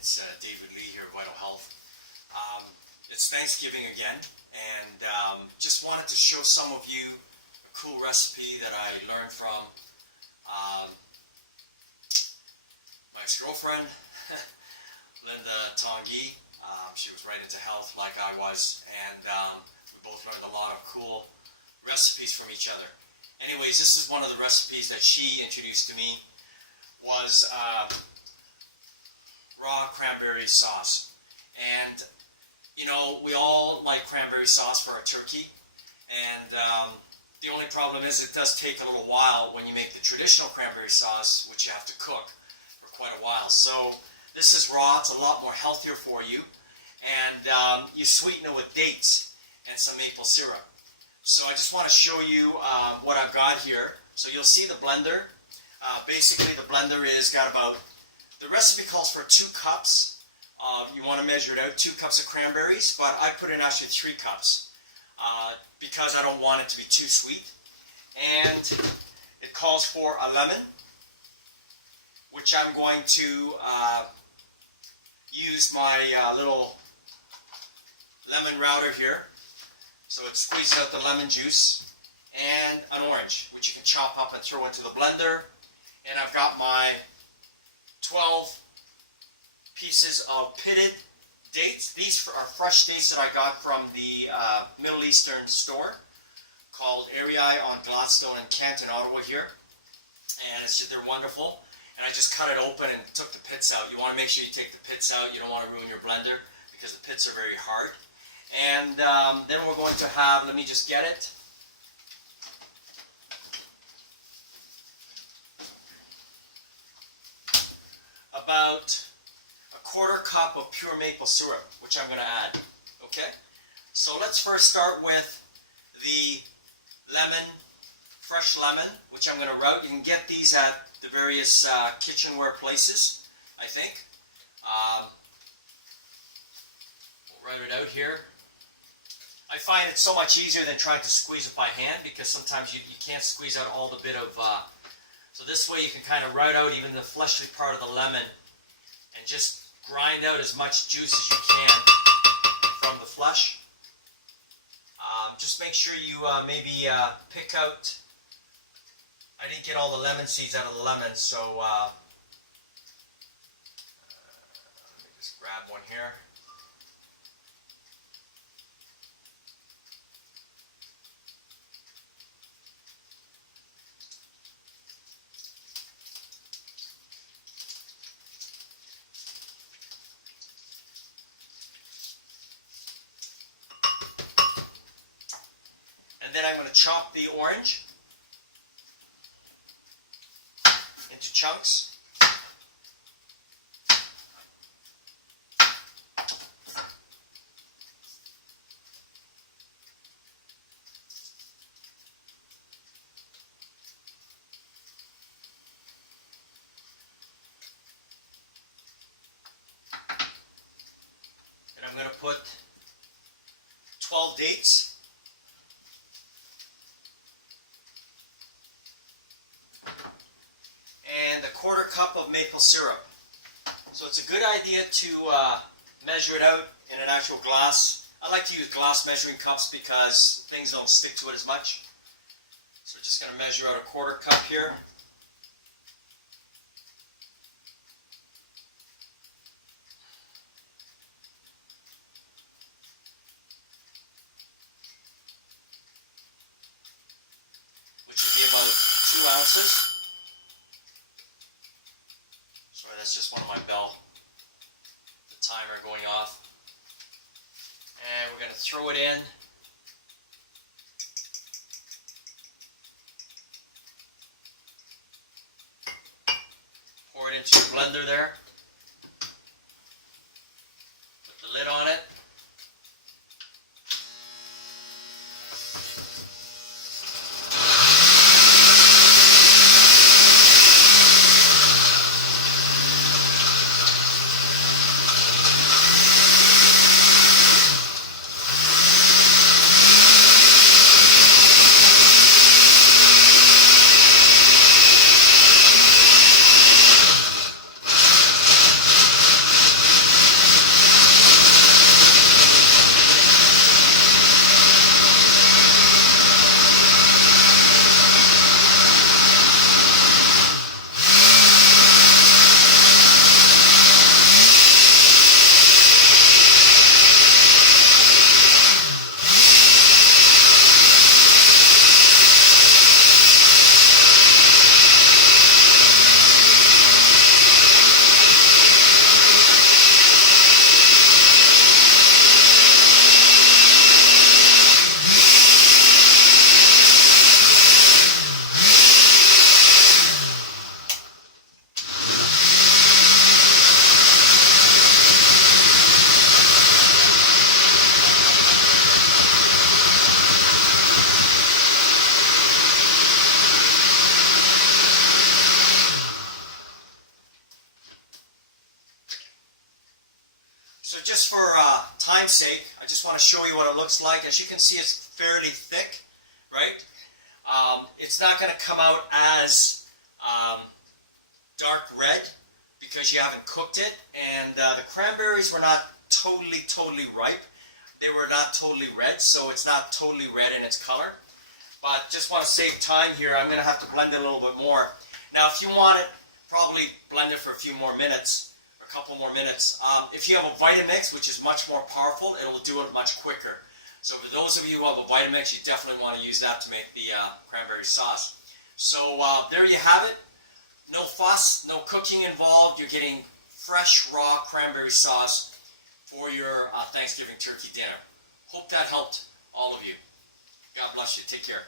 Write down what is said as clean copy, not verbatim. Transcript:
It's David Lee here, Vital Health. It's Thanksgiving again, and just wanted to show some of you a cool recipe that I learned from my ex-girlfriend, Linda Tanguy. She was right into health like I was, and we both learned a lot of cool recipes from each other. Anyways, this is one of the recipes that she introduced to me, was raw cranberry sauce. And you know, we all like cranberry sauce for our turkey, and the only problem is it does take a little while when you make the traditional cranberry sauce, which you have to cook for quite a while. So this is raw. It's a lot more healthier for you, and you sweeten it with dates and some maple syrup. So I just want to show you what I've got here. So you'll see the blender. Basically the blender is got about, the recipe calls for 2 cups. You want to measure it out, 2 cups of cranberries, but I put in actually 3 cups because I don't want it to be too sweet. And it calls for a lemon, which I'm going to use my little lemon router here. So it squeezes out the lemon juice, and an orange, which you can chop up and throw into the blender. And I've got my 12 pieces of pitted dates. These are fresh dates that I got from the Middle Eastern store called Arei on Gladstone and Kent in Ottawa here. And they're wonderful. And I just cut it open and took the pits out. You want to make sure you take the pits out. You don't want to ruin your blender because the pits are very hard. And then we're going to have, let me just get it. About a 1/4 cup of pure maple syrup, which I'm going to add. Okay? So let's first start with the lemon, fresh lemon, which I'm going to route. You can get these at the various kitchenware places, I think. We'll route it out here. I find it so much easier than trying to squeeze it by hand, because sometimes you can't squeeze out all the bit of... so this way you can kind of route out even the fleshy part of the lemon and just grind out as much juice as you can from the flesh. Just make sure you maybe pick out... I didn't get all the lemon seeds out of the lemon, so let me just grab one here. And then I'm going to chop the orange into chunks. And I'm going to put 12 dates. And a 1/4 cup of maple syrup. So it's a good idea to measure it out in an actual glass. I like to use glass measuring cups because things don't stick to it as much. So we're just going to measure out a 1/4 cup here. Which would be about 2 ounces. Sorry, that's just one of my bell, the timer going off. And we're going to throw it in. Pour it into your blender there. Put the lid on it. So just for time's sake, I just want to show you what it looks like. As you can see, it's fairly thick, right? It's not going to come out as dark red because you haven't cooked it, and the cranberries were not totally ripe. They were not totally red, so it's not totally red in its color. But just want to save time here. I'm going to have to blend it a little bit more. Now, if you want it, probably blend it for a few more minutes, a couple more minutes. If you have a Vitamix, which is much more powerful, it will do it much quicker. So for those of you who have a Vitamix, you definitely want to use that to make the cranberry sauce. So there you have it. No fuss, no cooking involved. You're getting fresh, raw cranberry sauce for your Thanksgiving turkey dinner. Hope that helped all of you. God bless you. Take care.